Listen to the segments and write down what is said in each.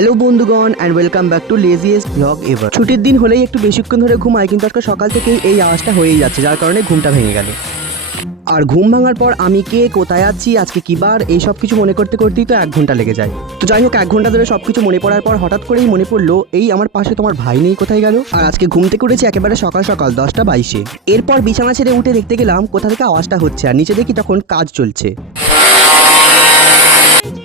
Hello বন্ধুগণ and welcome back to লেজিয়েস্ট blog ever. ছুটির দিন হলেই একটু বেশিক্ষণ ধরে ঘুমাই, কিন্তু আজকে সকাল থেকেই এই আওয়াজটা হয়েই যাচ্ছে, যার কারণে ঘুমটা ভেঙে গেল। আর ঘুম ভাঙার পর আমি কে, কোথায় আছি, আজকে কি বার, এই সব কিছু মনে করতে করতেই তো 1 ঘন্টা লেগে যায়। তো যাই হোক, 1 ঘন্টা ধরে সব কিছু মনে পড়ার পর হঠাৎ করেই মনে পড়লো এই আমার পাশে তোমার ভাই নেই, কোথায় গেল। আর আজকে ঘুম থেকে উঠেছি একেবারে সকাল সকাল 10টা 22-এ। এরপর বিছানা ছেড়ে উঠে দেখতে গেলাম কোথা থেকে আওয়াজটা হচ্ছে, আর নিচে দেখি তখন কাজ চলছে।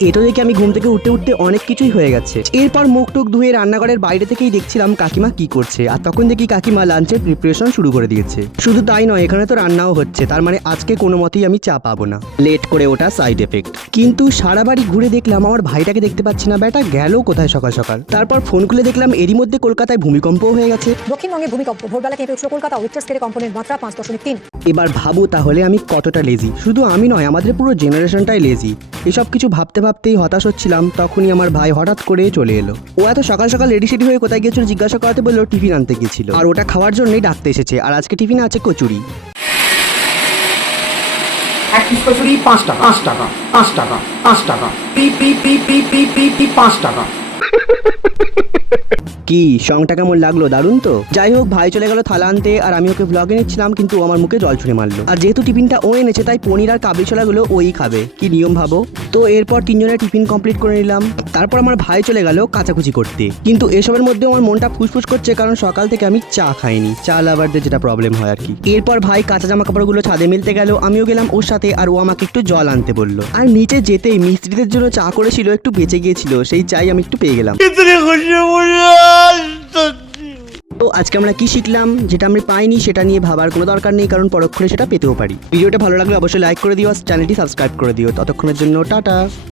এটা দেখে আমি ঘুম থেকে উঠতে উঠতে অনেক কিছুই হয়ে গেছে। এরপর মুখ টুক ধুয়ে রান্নাঘরের বাইরে থেকেই দেখছিলাম কাকিমা কি করছে, আর তখন দেখি কাকিমা লাঞ্চের প্রিপারেশন শুরু করে দিয়েছে। শুধু তাই নয়, এখানে তো রান্নাও হচ্ছে, তার মানে আজকে কোনো মতেই আমি চা পাবো না। লেট করে ওটা সাইড এফেক্ট। কিন্তু সারা বাড়ি ঘুরে দেখলাম আমার ভাইটাকে দেখতে পাচ্ছি না, বেটা গেল কোথায় সকাল সকাল। তারপর ফোন খুলে দেখলাম এরই মধ্যে কলকাতায় ভূমিকম্পও হয়ে গেছে। দক্ষিণবঙ্গে ভূমিকম্প, ভোরবেলা কেঁপে উঠল কলকাতা, রিক্টার স্কেলে কম্পনের মাত্রা 5.3। এবার ভাবো তাহলে আমি কতটা লেজি। শুধু আমি নয়, আমাদের পুরো জেনারেশনটাই লেজি। এসব কিছু ভাবতে ভাবতেই হতাশ হচ্ছিলাম, তখনই আমার ভাই হঠাৎ করে চলে এলো। ও এত সকাল সকাল রেডি সেডি হয়ে কোথায় গিয়েছিল জিজ্ঞাসা করাতে বললো টিফিন আনতে গিয়েছিল, আর ওটা খাওয়ার জন্যই ডাকতে এসেছে। আর আজকে টিফিনে আছে কচুরি। এক পিস কচুরি 5 টাকা, 5 টাকা, 5 টাকা, 5 টাকা, P P P P P P P 5 টাকা। কি সংটা কেমন লাগলো? দারুণ তো। যাই হোক, ভাই চলে গেল থালা আনতে, আর আমি ওকে ভ্লগে নিচ্ছিলাম, কিন্তু ও আমার মুখে জল ছুঁড়ে মারলো। আর যেহেতু টিফিনটা ও এনেছে, তাই পনির আর কাবলি ছোলাগুলো ওই খাবে। কি নিয়ম ভাবো তো। এরপর 3 জনের টিফিন কমপ্লিট করে নিলাম। তারপর আমার ভাই চলে গেল কাচাকুচি করতে। কিন্তু এসবের মধ্যে আমার মনটা ফুসফুস করছে, কারণ সকাল থেকে আমি চা খাইনি। চা লাভারদের যেটা প্রবলেম হয় আর কি। এরপর ভাই কাঁচা জামা কাপড়গুলো ছাদে মিলতে গেল, আমিও গেলাম ওর সাথে, আর ও আমাকে একটু জল আনতে বললো। আর নিচে যেতেই মিস্ত্রিদের জন্য চা করেছিল, একটু বেঁচে গিয়েছিল, সেই চাই আমি একটু পেয়ে গেলাম। তো আজকে আমরা কি শিখলাম, যেটা আমি পাইনি সেটা নিয়ে ভাবার কোনো দরকার নেই, কারণ পরক্ষণে সেটা পেতেও পারি। ভিডিওটা ভালো লাগলে অবশ্যই লাইক করে দিও, আর চ্যানেলটি সাবস্ক্রাইব করে দিও। ততক্ষণের জন্য টাটা।